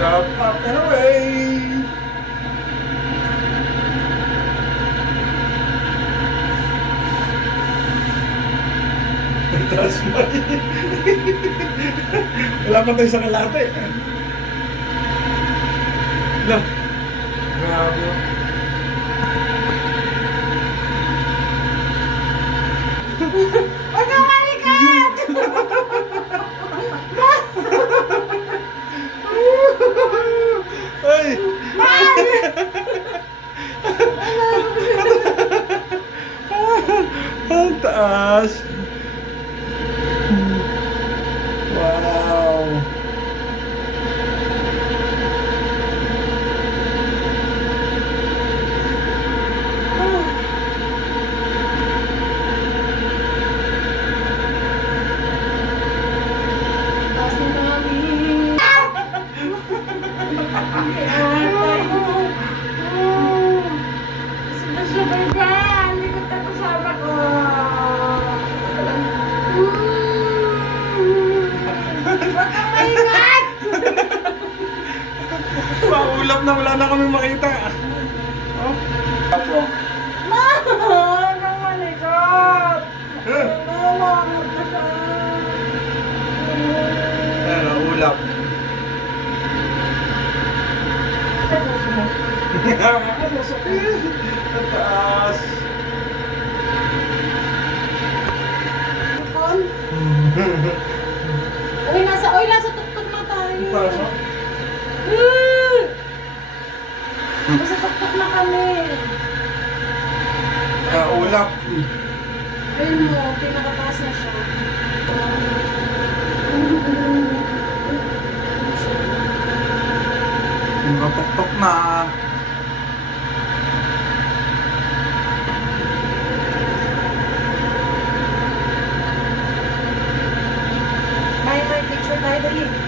up, up and away. Tapos may... Wala pa tayo sa kalate. Wala. Grabe. Ha ha ha. Ang Maulap na wala na kami makita. Oh. Apo. Ma! Malikat! Eh, Nalamangot na siya. Ano, ulap. Ang taas. Kon? Uy, nasa, uy, nasa tuktok na tayo. Ang Black. Ayun mo, pinakataas na siya. Pinapoktok na. Bye-bye, picture tayo dali.